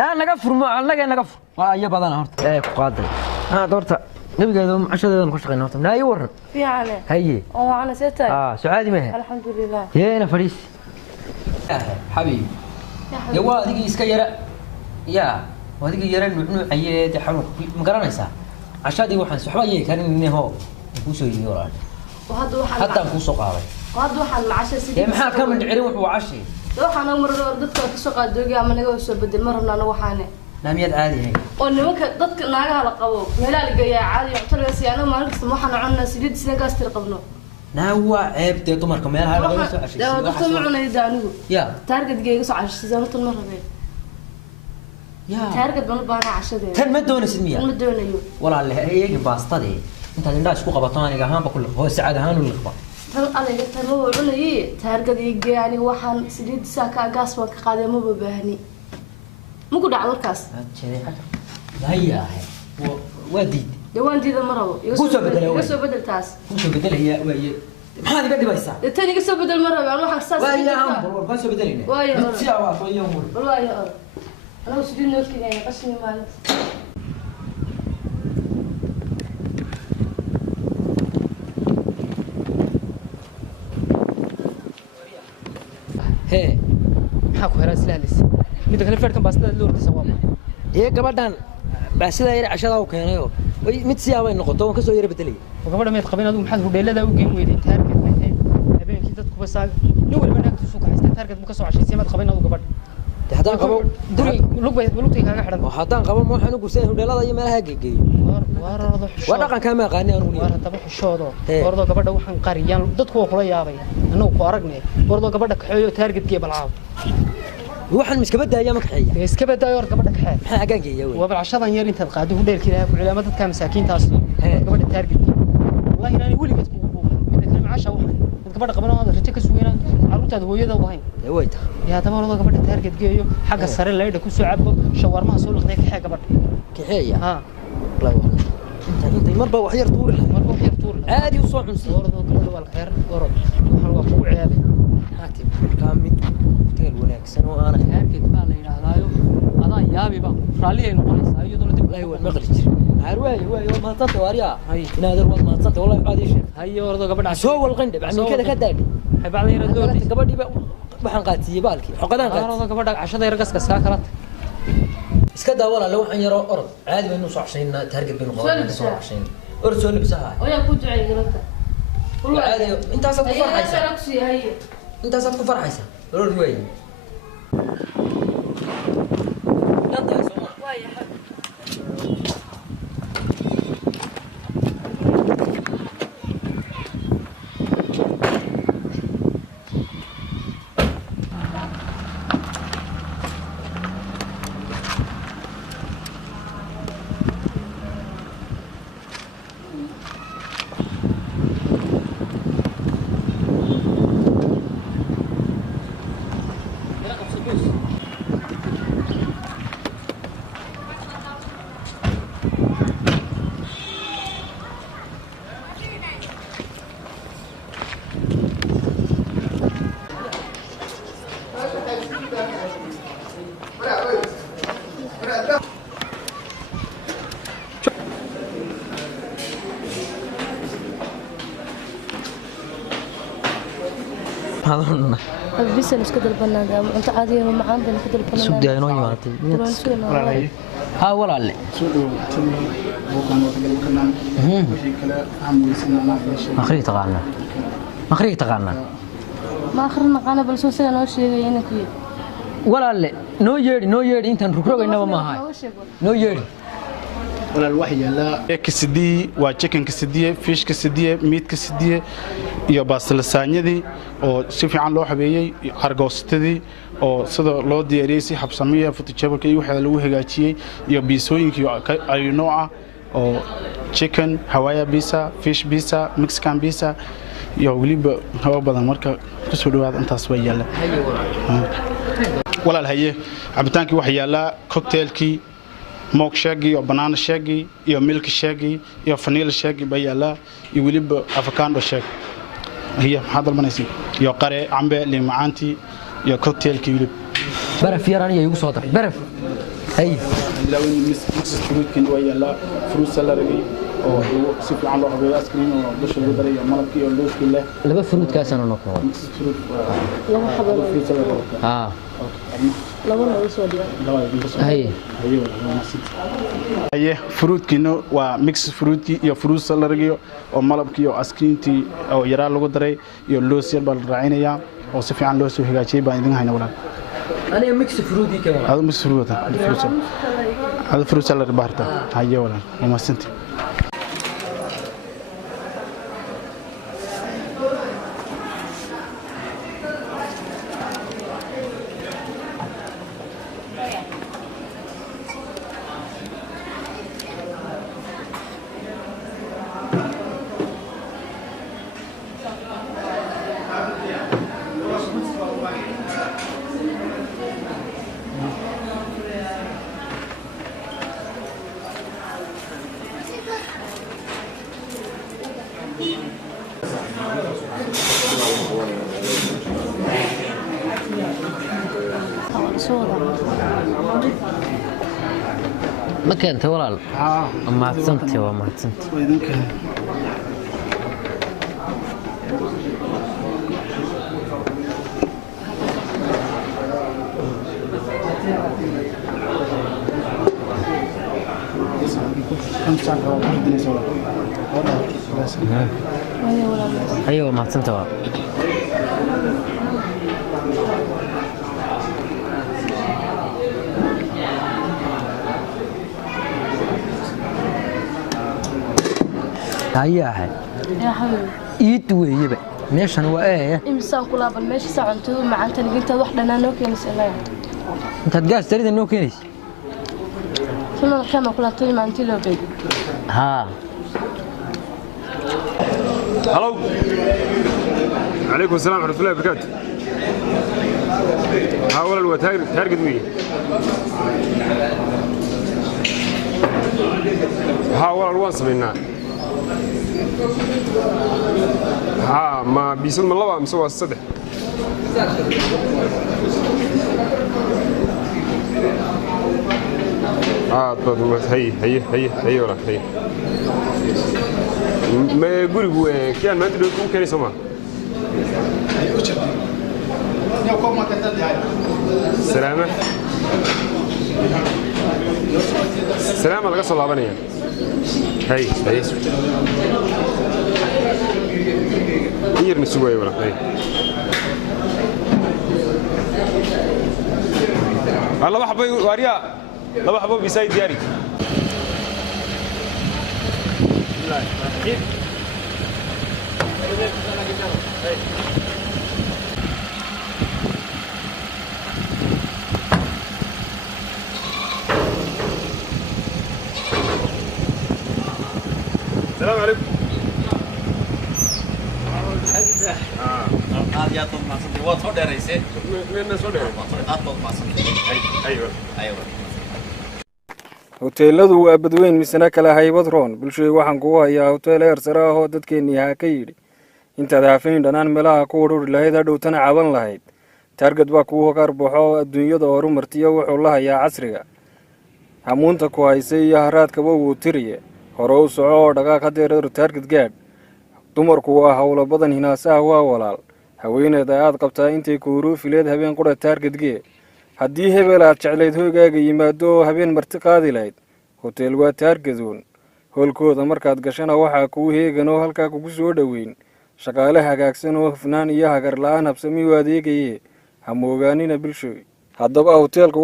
لا نقفر ما نقفر يا بدنا هرت ايه قادر ها دورتا نبي قاعد عشان نخش قينا هرت لا يورن في عليه هي أنا ستة سعادي ما الحمد لله يا أنا فريس حبيبي يا وادي إسكيرة يا وادي يرى إنه عيد حلو مقرن يسا عشان دي واحد صحبة كان إنه هو يكوسو يوران وهذا واحد حتى يكوسو قاضي وهذا واحد العشاء سيدي يا محا كم من عري وعشي waxaan mar dadka ka soo qaadoogi ama naga soo bedel marna ana waxaane naamiyad caadi ah oo nimanka dadka naagaha la qabo meelaha la geeyaa caadi ah talo siyaano maalinta waxaan cunaa sidii sida gaastir qabno naawa ceebtay dumarka meelaha laga soo cashay dadka ma cunay daanigu ya target geeyga soo cashay sidoo tan mar rabay ya target bal baana cashadeeda tan ma doonaysid miya ma doonayo walaalahay ayay baastadii inta indhaha isku qabataan aniga ahaanba kullu oo saacad ahaan u liqba tan adiga tan ma cunay target geeyani waxaan sidii saaka gaas waan ka qaaday ma baahni muku dhacdo kaas هيا ودي دوان دي ذا مرة يسوي بدل تاس يسوي بدل هي هذه بدي بيسا الثاني يسوي بدل مرة أنا واحد حساس ويا هم بيسوي بدل هنا ويا ساعة ويا هم والله يا أنا وسيدي نوكي يعني قسمي مال هي حاكو هراس لالس ميدا كلا فركن باستدا لورد سوام إيه قبضان باسدا ير عشرة وكانوا ميت ساعة وين نقطة وين كسو ير بدلي وقبل ما يتقبلنا دوم حد هوديلada u geen weeyday taarget ma ahayn habeenkii dadku basaag nin walba naagtu suuqa haysta taarget ma ka soo cashay siimad qabina u gabadh haddaan qabo lugtay kaaga xidhan haddaan qabo ma waxaan u gursay hudheelada iyo meelaha geegeey waa dhaqan kama aqaani anu waa hadaba xishoodo ordo gabadha waxaan qariyaan dadku waa kula yaabay annagu ku aragnay ordo gabadha kaxeeyo taargetkii balcaab waxaan miskabada ayaa ma kaxeeya iskabada yor gabadha kaxeey maxaa agaangeeya waa bal cashadan yar intaad qaado hudheelkii ilaahay ku cilaamad dadka masaakiintaas gabadha taargetkii wallahi inaani weligeed ku buuqan mid kale macasha waxaan gabadha qabanada rajo ka sugeena caruurtaada hooyada u ahayn wayta yaa tabarada gabadha taarget geeyo xagga sare leeyda ku soo cabo shawarmaha soo liqday kaxee gabadha kaxeeya la inta marba wax yar tuur aadi u soo xunsi orado gabadha wal xeer orod waxaan waa ku ciyaabay haati kaamid teel wanaagsan oo aan taarget baa la yiraahdaayo adaa yaabiba raalli ay noqonaysaa iyadoo dib ay wad maqli jir waayo ma tanta wariya inaadir wad ma tanta wallahi aadi sheeg hayo orado gabadha soo wal qindab aan kada ka daadi hay bacda yar doorti gabadhi waxaan qaatiyay baalkii xoqadaan qaatiyay orado gabadha cashada yar gaska ka kala iska daawala la waxaan yaro orod caadi baynu soo xashayna taarget baynu qoran soo xashayna orod soo libsaha ويا كنت عايز ربطة والله عادي انت اصلا فرحيسه انت اصلا فرحيسه orod way نطق يا سوما ويا حبيبي هذا بس أنا كده البنان أنت عادي ما معانا بين كده البنان سودي أنا يماتي ها ولا لا مخريج تقعنا ما آخرنا قانا بالسوسة أنا وش يعني كذي ولا لا نو يري أنت نروح إنما ما هاي نو يري ولا الوحي لا كسدي وتشيكن كسدية فيش كسدية ميت كسدية iyo baaslasanyadii oo si fiican loo habeeyay argoostadii oo sida loo diyaariyay si habsamiya futijabalka iyo waxa lagu hagaajiyay iyo biisooyinkii ay nooca oo chicken Hawaii pizza fish pizza Mexican pizza iyo waliba hawa badan marka ku soo dhawaad intaas way yaala walaal haye cabitaankii waxa yaala cocktailkii موك شاقي أو بنانا شاقي أو ميلك شاقي أو فانيلا شاقي بيالا يوليب أفكاندو شاقي هي هذا المناسب يو قري عمبة لمعانتي يو كوكتيل كيوليب برف يراني يو صوتك برف هي ilaawin mix fruitkin waa yaala fruit salad oo si fiican loo habeeyo ice cream oo dusha lagu daray malabkii oo looski leh laba fruit kaas aan noqon mix fruit laba xabo fruit salad laba loo soo dhigay haye fruitkino waa mix fruitki iyo fruit salad oo malabkii oo ice creamti oo yaraa lagu daray iyo loos yar baa la raacinaya oo si fiican loo soo hagaajiyay baan idin hayna walaal أنا ميكس فرودي كمان هذا ميكس فروت هذا فروت سالر بارتا هاي ولا ما سنتي ما كنت ولا ما عتصمتي وما عتصمتي ايوه ما عتصمتي هيا يا حبيبي ايد ويبه ميشان waa ee imsaan kula bal meesha saacantoodu macaanta niginta wax dhanaan oo keenaysaa انت gaas tarida noo keenays sima kama kula tooy maantii loo beey ها هلو عليكم السلام ورحمة الله وبركاته حاول الوتاير تارجت مين حاول الوصل لنا ها ما بيصير من الله مسوى الصدق هي ولا هي ما يقول كان ما أدري كم يسمع سلامة سلامة على قصة العبانية هي يرمي سوي ولا هي الله بحبه واريا الله بحبه بيسايد دياري السلام عليكم. يا طب ما صدق وصل دريسه من صدق طب ما صدق ايوه hoteeladu waa badweyn misna kala haybad roon bulshada waxaan kugu hayaa hotel heer sare ah oo dadkeenii ha ka yidhi intaad haafayn dhanaan meelaha ku ururi lahayd hadhowtana caban lahayd taargad baa kugu hogaar baxo adduunyada horumartiyo wuxuu la hayaa casriga hamuunta ku haysay iyo haraadkaba wuu tiriye hore u soco oo dhaqaaq hadeereeru taargad gaadh dumarku waa howlo badan hinaasaha waa walaal haweeneeda aad qabtaa intay kuuruu fileed habeen qura taargadgee haddii hebel aad jeclayd hoygaaga yimaado oo habeen marti qaadi lahayd hoteel waa taargadoon hoolkooda markaad gashana waxaa kuu heegan oo halkaa kugu soo dhoweyn shaqaale hagaagsan oo hufnaan iyo hagar la-aan habsami u adeegaye ha moogaanina bulshooy haddaba hoteelka